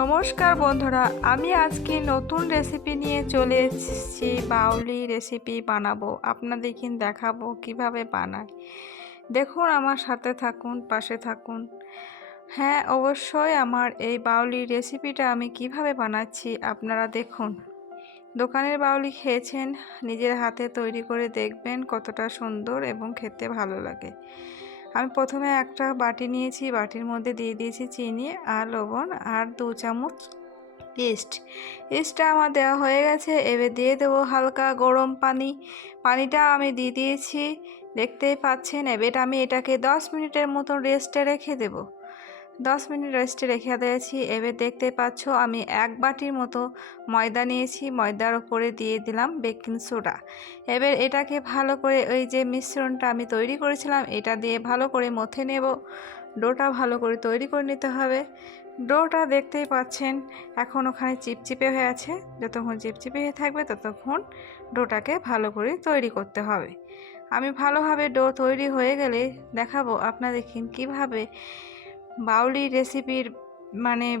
নমস্কার বন্ধুরা, আমি আজকে নতুন রেসিপি নিয়ে চলে এসেছি, বাউলি রেসিপি বানাবো আপনাদেরকে দেখাবো কীভাবে বানাই। দেখুন, আমার সাথে থাকুন, পাশে থাকুন। হ্যাঁ অবশ্যই আমার এই বাউলি রেসিপিটা আমি কীভাবে বানাচ্ছি আপনারা দেখুন। দোকানের বাউলি খেয়েছেন, নিজের হাতে তৈরি করে দেখবেন কতটা সুন্দর এবং খেতে ভালো লাগে। আমি প্রথমে একটা বাটি নিয়েছি, বাটির মধ্যে দিয়ে দিয়েছি চিনি আর লবণ আর দু চামচ ইস্ট। ইস্টটা আমার দেওয়া হয়ে গেছে, এবার দিয়ে দেবো হালকা গরম পানি। পানিটা আমি দিয়ে দিয়েছি, দেখতেই পাচ্ছেন, এবার আমি এটাকে দশ মিনিটের মতো রেস্টে রেখে দেবো। দশ মিনিট রেস্টে রেখে দিয়েছি। এবার দেখতে পাচ্ছ আমি এক বাটির মতো ময়দা নিয়েছি। ময়দার ওপরে দিয়ে দিলাম বেকিং সোডা। এবার এটাকে ভালো করে ওই যে মিশ্রণটা আমি তৈরি করেছিলাম, এটা দিয়ে ভালো করে মথে নেব। ডোটা ভালো করে তৈরি করে নিতে হবে। ডোটা দেখতেই পাচ্ছেন, এখন ওখানে চিপচিপে হয়ে আছে। যতক্ষণ চিপচিপে হয়ে থাকবে, ততক্ষণ ডোটাকে ভালো করে তৈরি করতে হবে। আমি ভালোভাবে ডো তৈরি হয়ে গেলে দেখাবো আপনাদের কীভাবে বাউলি রেসিপির মানে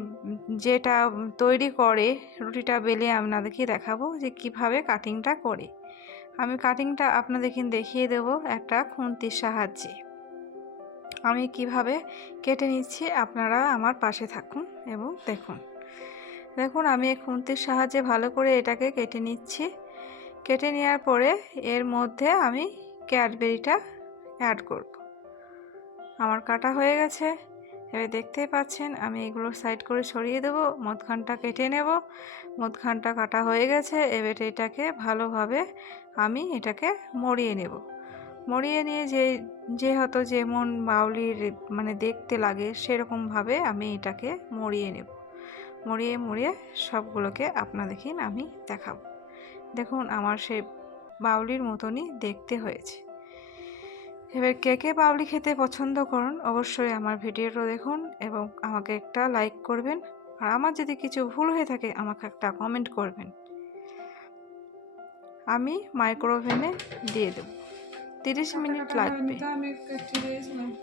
যেটা তৈরি করে রুটিটা বেলে আপনাদেরকে দেখাবো যে কীভাবে কাটিংটা করে। আমি কাটিংটা আপনাদেরকে দেখিয়ে দেব একটা খুন্তির সাহায্যে। আমি কীভাবে কেটে নিচ্ছি আপনারা আমার পাশে থাকুন এবং দেখুন। দেখুন, আমি এই খুন্তির সাহায্যে ভালো করে এটাকে কেটে নিচ্ছি। কেটে নেওয়ার পরে এর মধ্যে আমি ক্যাডবেরিটা অ্যাড করব। আমার কাটা হয়ে গেছে। এবার দেখতেই পাচ্ছেন, আমি এগুলো সাইড করে সরিয়ে দেবো মদখানটা কেটে নেব। মদখানটা কাটা হয়ে গেছে, এবার এটাকে ভালোভাবে আমি এটাকে মরিয়ে নেব। মরিয়ে নিয়ে যে, যেহেতু যেমন বাউলির মানে দেখতে লাগে, সেরকমভাবে আমি এটাকে মরিয়ে নেব। মরিয়ে মরিয়ে সবগুলোকে আপনাদেরকে আমি দেখাবো। দেখুন, আমার সেই বাউলির মতনই দেখতে হয়েছে। এবার কে কে পাবলি খেতে পছন্দ করুন অবশ্যই আমার ভিডিওটা দেখুন এবং আমাকে একটা লাইক করবেন। আর আমার যদি কিছু ভুল হয়ে থাকে আমাকে একটা কমেন্ট করবেন। আমি মাইক্রোওভেনে দিয়ে দেব। তিরিশ মিনিট লাগবে।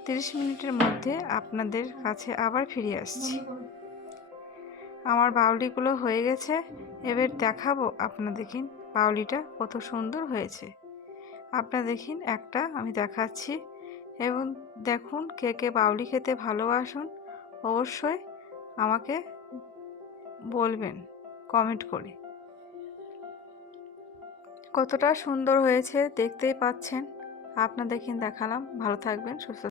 তিরিশ মিনিটের মধ্যে আপনাদের কাছে আবার ফিরে আসছি। আমার বাউলিগুলো হয়ে গেছে। এবার দেখাবো আপনাদেরকে বাউলিটা কত সুন্দর হয়েছে। আপনারা দেখিন একটা আমি দেখাচ্ছি। এবং দেখুন কে কে বাউলি খেতে ভালোবাসুন, অবশ্যই আমাকে বলবেন কমেন্ট করে। কতটা সুন্দর হয়েছে, দেখতেই পাচ্ছেন। আপনাদের দেখালাম। ভালো থাকবেন, সুস্থ